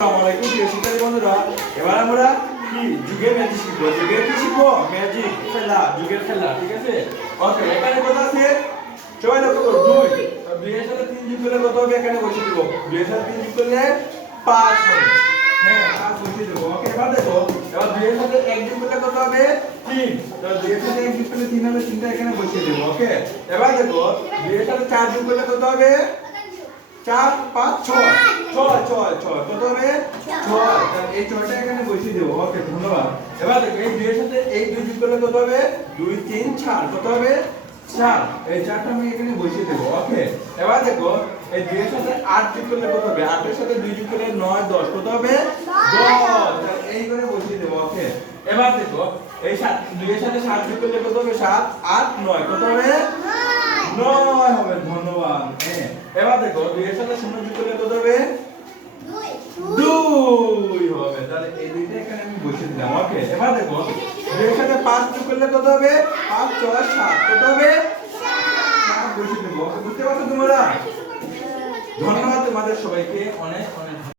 আসসালামু প্রিয় শিক্ষার্থী বন্ধুরা, এবার আমরা কি যুগের ম্যাজিক শিখবো। যুগের কি শিখবো? ম্যাজিক খেলা, যুগের খেলা। ঠিক আছে, ওকে। এখানে কত আছে? সবাই লক্ষ্য করো, 2 2 এর সাথে 3 যোগ করলে কত হবে? এখানে বসিয়ে দেব। 2 এর সাথে 3 যোগ করলে 5 হবে। হ্যাঁ, 5 বসিয়ে দেব। ওকে, এবার দেখো, এবার 2 এর সাথে 1 যোগ করলে কত হবে? 3। তো 2 এর সাথে 1 যোগ করলে 3 হবে, 3টা এখানে বসিয়ে দেব। ওকে, এবার দেখো, 2 এর সাথে 4 যোগ করলে কত হবে? 4 5 6 6 6 কত হবে? 6। তাহলে এই 6টা এখানে বসিয়ে দেব। ওকে, ধন্যবাদ। এবার দেখো, এই 2 এর সাথে এই 2 যোগ করলে কত হবে? 2 3 4 কত হবে? 4। এই 4টা আমি এখানে বসিয়ে দেব। ওকে, এবার দেখো, এই 2 এর সাথে 8 যোগ করলে কত হবে? 8 এর সাথে 2 যোগ করলে 9 10 কত হবে? 10। তাহলে এই করে বসিয়ে দেব। ওকে, এবার দেখো, এই 2 এর সাথে 7 যোগ করলে কত হবে? 7 8 9 কত হবে? 9 হবে। ধন্যবাদ। হ্যাঁ, এবার দেখো, 2 এর সাথে 0 যোগ করলে কত হবে? 2 হবে। তাহলে এই দুইটা এখানে আমি বসিয়ে দিলাম। ওকে, এবার দেখো, 2 এর সাথে 5 যোগ করলে কত হবে? 5 6 7 কত হবে? 7 বসিয়ে দেব। ওকে, বুঝতে পারছো তোমরা? ধন্যবাদ তোমাদের সবাইকে, অনেক অনেক।